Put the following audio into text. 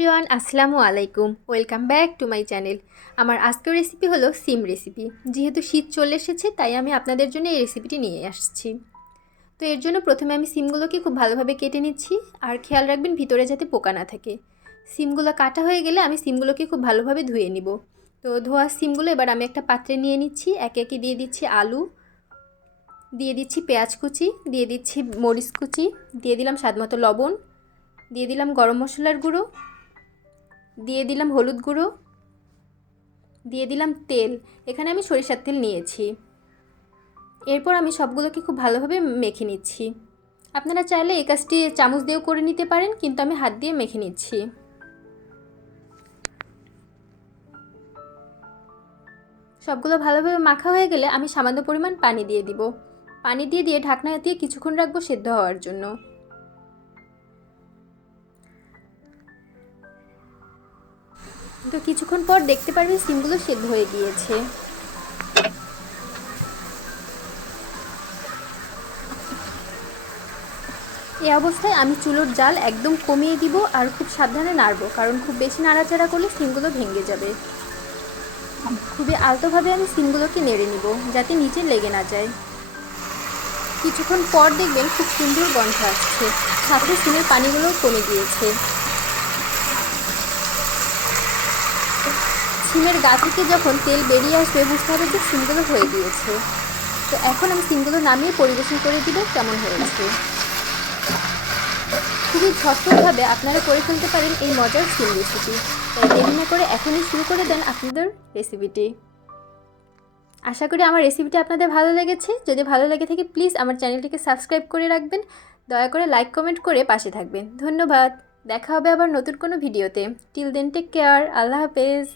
Everyone আসসালামু আলাইকুম, welcome back to my channel. আমার আজকের রেসিপি হলো সিম রেসিপি। যেহেতু শীত চলে এসেছে তাই আমি আপনাদের জন্য এই রেসিপিটি নিয়ে আসছি। তো এর জন্য প্রথমে আমি সিমগুলোকে খুব ভালোভাবে কেটে নিচ্ছি, আর খেয়াল রাখবেন ভিতরে যাতে পোকা না থাকে। সিমগুলো কাটা হয়ে গেলে আমি সিমগুলোকে খুব ভালোভাবে ধুয়ে নিব। তো ধোয়া সিমগুলো এবার আমি একটা পাত্রে নিয়ে নিচ্ছি। একে একে দিয়ে দিচ্ছি আলু, দিয়ে দিচ্ছি পেঁয়াজ কুচি, দিয়ে দিচ্ছি মরিচ কুচি, দিয়ে দিলাম স্বাদমতো লবণ, দিয়ে দিলাম গরম মশলার গুঁড়ো, দিয়ে দিলাম হলুদ গুঁড়ো, দিয়ে দিলাম তেল। এখানে আমি সরিষার তেল নিয়েছি। এরপর আমি সবগুলোকে খুব ভালোভাবে মেখে নিচ্ছি। আপনারা চাইলে এই কাজটি চামচ দিয়েও করে নিতে পারেন, কিন্তু আমি হাত দিয়ে মেখে নিচ্ছি। সবগুলো ভালোভাবে মাখা হয়ে গেলে আমি সামান্য পরিমাণ পানি দিয়ে দিব। পানি দিয়ে ঢাকনা দিয়ে কিছুক্ষণ রাখবো সেদ্ধ হওয়ার জন্য। তো কিছুক্ষণ পর দেখতে পারবেন সিমগুলো সেদ্ধ হয়ে গিয়েছে। এই অবস্থায় আমি চুলোর জাল একদম কমিয়ে দিব আর খুব সাবধানে নাড়ব, কারণ খুব বেশি নাড়াচাড়া করলে সিমগুলো ভেঙে যাবে। খুবই আলতোভাবে আমি সিমগুলোকে নেড়ে নিব যাতে নিচে লেগে না যায়। কিছুক্ষণ পর দেখবেন খুব সুন্দর গন্ধ আসছে, সাথে সিমের পানিগুলোও কমে গিয়েছে। সিমের গা থেকে যখন তেল বেরিয়ে আসবে বুঝতে হবে যে সিমগুলো হয়ে গিয়েছে। তো এখন আমি সিমগুলো নামিয়ে পরিবেশন করে দিব কেমন হয়েছে। খুবই ঝটপটভাবে আপনারা করে ফেলতে পারেন এই মজার সিম রেসিপি। তাই দেরি না করে এখনই শুরু করে দেন আপনাদের রেসিপিটি। আশা করি আমার রেসিপিটি আপনাদের ভালো লেগেছে। যদি ভালো লেগে থাকে প্লিজ আমার চ্যানেলটিকে সাবস্ক্রাইব করে রাখবেন। দয়া করে লাইক কমেন্ট করে পাশে থাকবেন। ধন্যবাদ। দেখা হবে আবার নতুন কোনো ভিডিওতে। Till then take care. আল্লাহ হাফেজ।